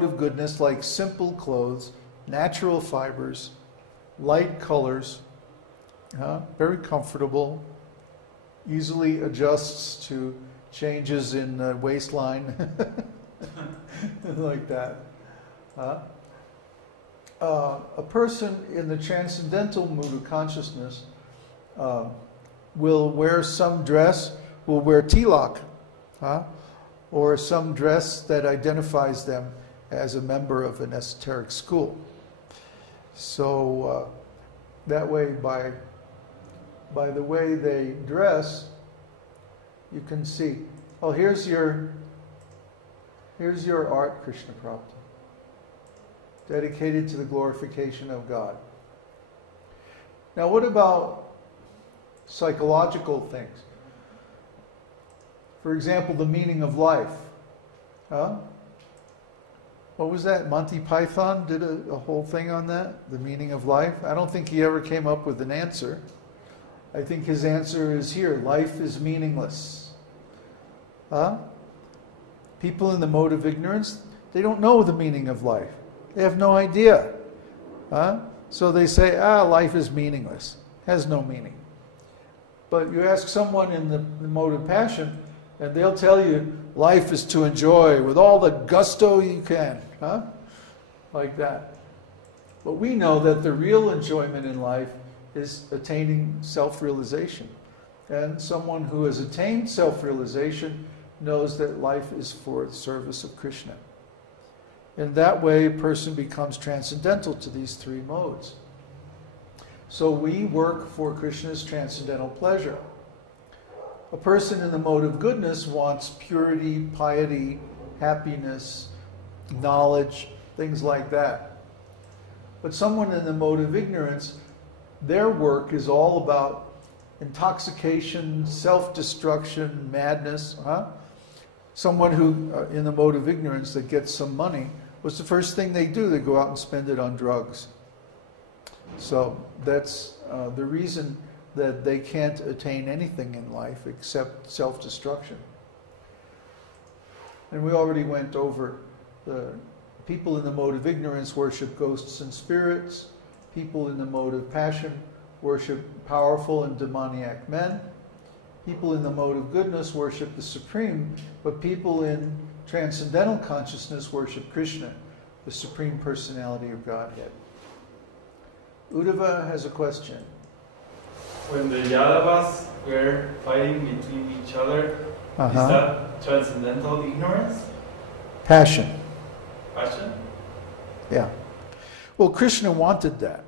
mode of goodness like simple clothes, natural fibers, light colors, very comfortable, easily adjusts to changes in the waistline, like that. A person in the transcendental mood of consciousness will wear some dress, will wear tilak, or some dress that identifies them as a member of an esoteric school. So that way, by the way they dress, you can see. Oh, here's your art, Krishna Prabhupada, dedicated to the glorification of God. Now, what about psychological things? For example, the meaning of life. What was that? Monty Python did a whole thing on that, the meaning of life. I don't think he ever came up with an answer. I think his answer is here: life is meaningless. People in the mode of ignorance, they don't know the meaning of life. They have no idea. So they say, life is meaningless. Has no meaning. But you ask someone in the mode of passion, and they'll tell you life is to enjoy with all the gusto you can. Like that. But we know that the real enjoyment in life is attaining self-realization. And someone who has attained self-realization knows that life is for the service of Krishna. In that way, a person becomes transcendental to these three modes. So we work for Krishna's transcendental pleasure. A person in the mode of goodness wants purity, piety, happiness, knowledge, things like that. But someone in the mode of ignorance, their work is all about intoxication, self-destruction, madness. Someone who, in the mode of ignorance, that gets some money, what's the first thing they do? They go out and spend it on drugs. So that's the reason that they can't attain anything in life except self-destruction. And we already went over the people in the mode of ignorance worship ghosts and spirits. People in the mode of passion worship powerful and demoniac men. People in the mode of goodness worship the Supreme, but people in transcendental consciousness worship Krishna, the Supreme Personality of Godhead. Uddhava has a question. When the Yadavas were fighting between each other, is that transcendental ignorance? Passion. Passion? Yeah. Well, Krishna wanted that.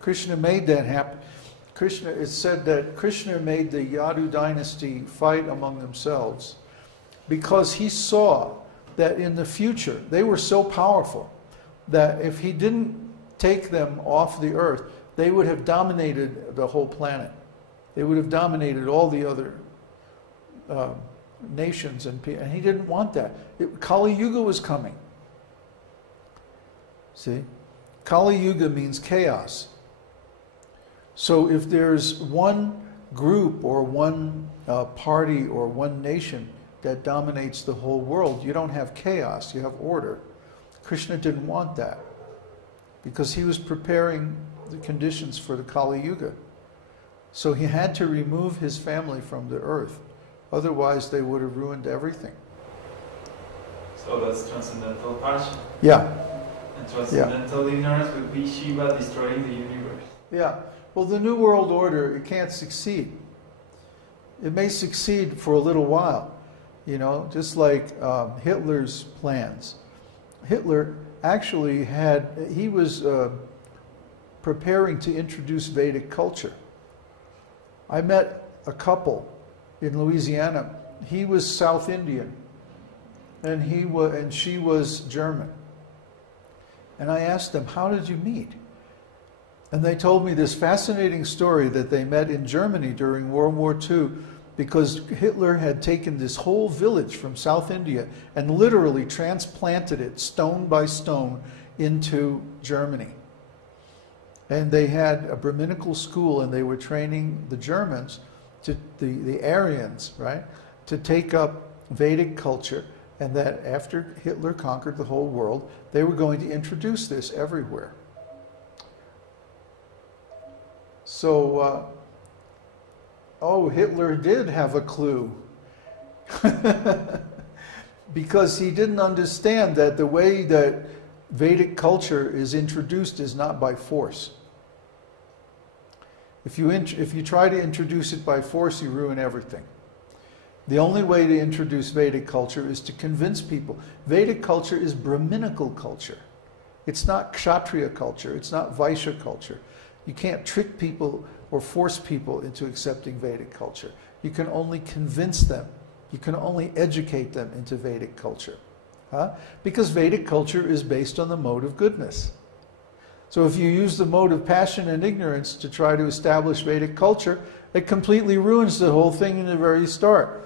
Krishna made that happen. It's said that Krishna made the Yadu dynasty fight among themselves because he saw that in the future they were so powerful that if he didn't take them off the earth, they would have dominated the whole planet. They would have dominated all the other nations and people. And he didn't want that. Kali Yuga was coming. See? Kali Yuga means chaos. So if there's one group or one party or one nation that dominates the whole world, you don't have chaos, you have order. Krishna didn't want that because he was preparing the conditions for the Kali Yuga. So he had to remove his family from the earth. Otherwise they would have ruined everything. So that's transcendental passion. Yeah. And transcendental ignorance would be Shiva destroying the universe. Yeah. Well, the New World Order, it can't succeed. It may succeed for a little while, just like Hitler's plans. Hitler actually he was preparing to introduce Vedic culture. I met a couple in Louisiana. He was South Indian, and she was German. And I asked them, how did you meet? And they told me this fascinating story that they met in Germany during World War II because Hitler had taken this whole village from South India and literally transplanted it stone by stone into Germany. And they had a Brahminical school and they were training the Germans, the Aryans, right, to take up Vedic culture and that after Hitler conquered the whole world, they were going to introduce this everywhere. So, Hitler did have a clue. Because he didn't understand that the way that Vedic culture is introduced is not by force. If you try to introduce it by force, you ruin everything. The only way to introduce Vedic culture is to convince people. Vedic culture is Brahminical culture. It's not Kshatriya culture. It's not Vaishya culture. You can't trick people or force people into accepting Vedic culture. You can only convince them. You can only educate them into Vedic culture. Because Vedic culture is based on the mode of goodness. So if you use the mode of passion and ignorance to try to establish Vedic culture, it completely ruins the whole thing in the very start.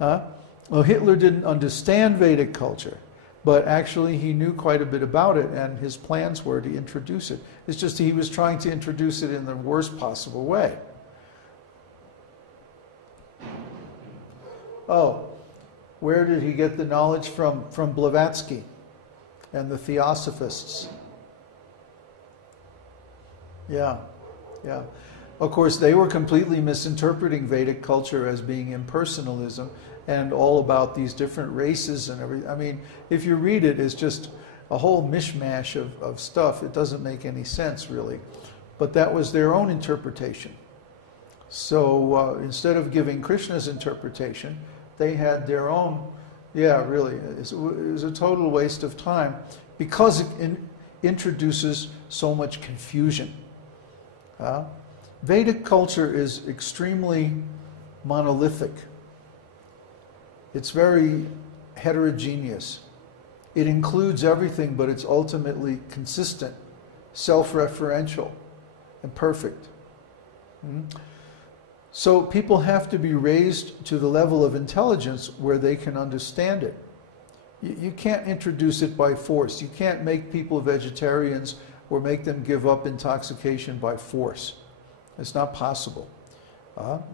Well, Hitler didn't understand Vedic culture, but actually he knew quite a bit about it, and his plans were to introduce it. It's just he was trying to introduce it in the worst possible way. Oh, where did he get the knowledge from? From Blavatsky and the Theosophists. Yeah. Of course, they were completely misinterpreting Vedic culture as being impersonalism and all about these different races and everything. I mean, if you read it, it's just a whole mishmash of stuff. It doesn't make any sense, really. But that was their own interpretation. So instead of giving Krishna's interpretation, they had their own. Yeah, really. It was a total waste of time because it introduces so much confusion. Vedic culture is extremely monolithic. It's very heterogeneous. It includes everything, but it's ultimately consistent, self-referential, and perfect. So people have to be raised to the level of intelligence where they can understand it. You can't introduce it by force. You can't make people vegetarians or make them give up intoxication by force. It's not possible.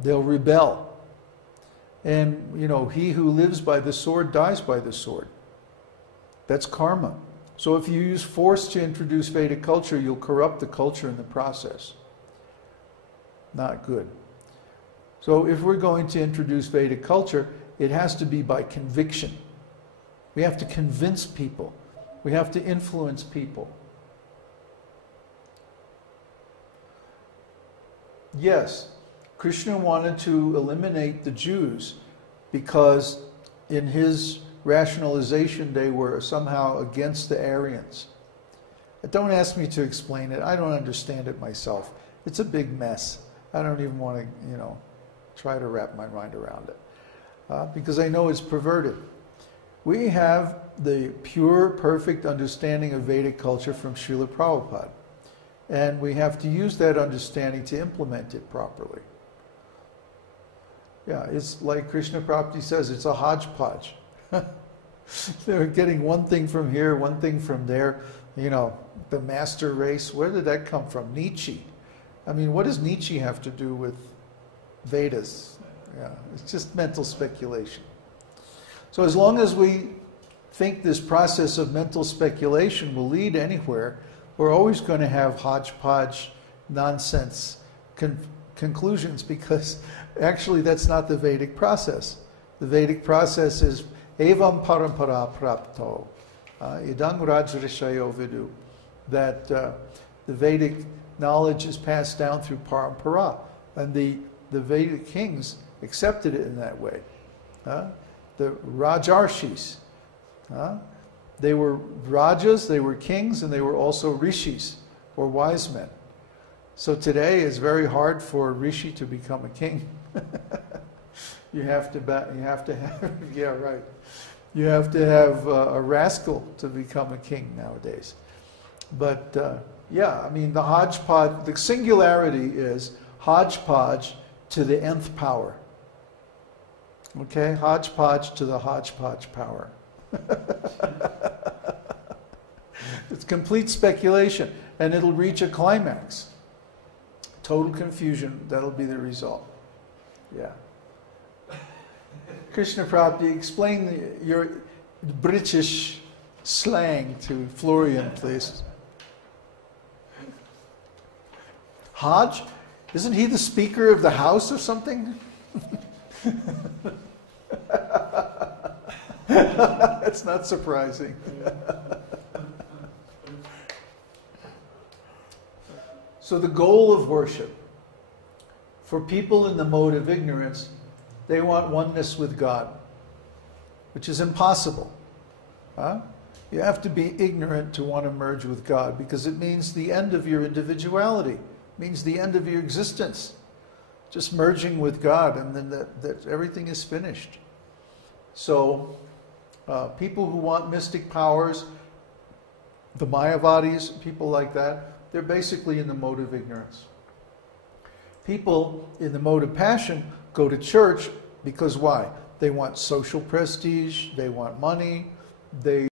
They'll rebel. And, he who lives by the sword dies by the sword. That's karma. So if you use force to introduce Vedic culture, you'll corrupt the culture in the process. Not good. So if we're going to introduce Vedic culture, it has to be by conviction. We have to convince people. We have to influence people. Yes, Krishna wanted to eliminate the Jews because in his rationalization they were somehow against the Aryans. Don't ask me to explain it. I don't understand it myself. It's a big mess. I don't even want to, try to wrap my mind around it because I know it's perverted. We have the pure, perfect understanding of Vedic culture from Srila Prabhupada. And we have to use that understanding to implement it properly. Yeah, it's like Krishna Prabhupada says, it's a hodgepodge. They're getting one thing from here, one thing from there. The master race, where did that come from? Nietzsche. I mean, what does Nietzsche have to do with Vedas? Yeah, it's just mental speculation. So as long as we think this process of mental speculation will lead anywhere, we're always going to have hodgepodge nonsense conclusions because actually that's not the Vedic process. The Vedic process is evam parampara prapto, idang rajrishayo vidu, that the Vedic knowledge is passed down through parampara, and the Vedic kings accepted it in that way. The Rajarshis, they were rajas, they were kings, and they were also rishis, or wise men. So today it's very hard for a rishi to become a king. You have to have, yeah, right. You have to have a rascal to become a king nowadays. But yeah, I mean the hodgepodge, the singularity is hodgepodge to the nth power. Okay, hodgepodge to the hodgepodge power. It's complete speculation, and it'll reach a climax. Total confusion, that'll be the result. Yeah. Krishna Prabhupada, explain British slang to Florian, please. Hodge? Isn't he the Speaker of the House or something? That's not surprising. So the goal of worship, for people in the mode of ignorance, they want oneness with God, which is impossible. Huh? You have to be ignorant to want to merge with God, because it means the end of your individuality. It means the end of your existence. Just merging with God, and then that everything is finished. So people who want mystic powers, the Mayavadis, people like that, they're basically in the mode of ignorance. People in the mode of passion go to church because why? They want social prestige, they want money, they